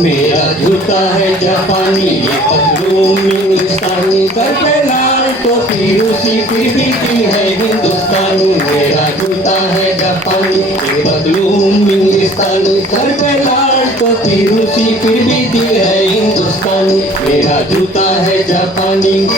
मेरा जूता है जापानी, ये पतलून इंग्लिस्तानी, सर पे लाल टोपी रूसी, फिर भी दिल है हिंदुस्तानी। मेरा जूता है जापानी, ये पतलून इंग्लिस्तानी, सर पे लाल टोपी रूसी, फिर भी दिल है हिंदुस्तानी। मेरा जूता है जापानी।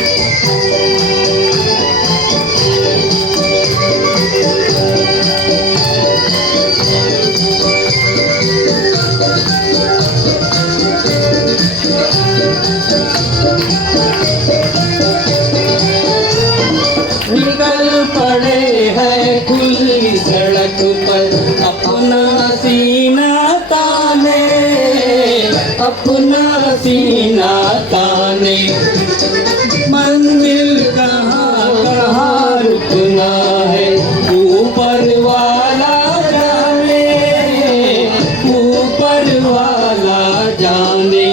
निकल पड़े हैं खुली सड़क पर, अपना सीना ताने, अपना सीना ताने। मंजिल कहाँ कहाँ रुकना है, ऊपर वाला जाने, ऊपर वाला जाने।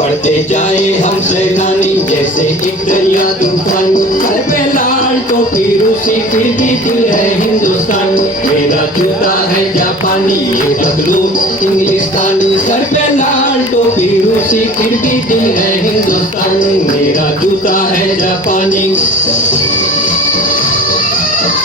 बढ़ते जाए हम सैलानी, जैसे एक दरिया तूफानी, सर पे लाल टोपी रूसी, फिर भी दिल है हिंदुस्तान। मेरा जूता है जापानी, ये पतलून इंग्लिस्तानी, सर पे लाल टोपी रूसी, फिर भी दिल है हिंदुस्तान। मेरा जूता है जापानी।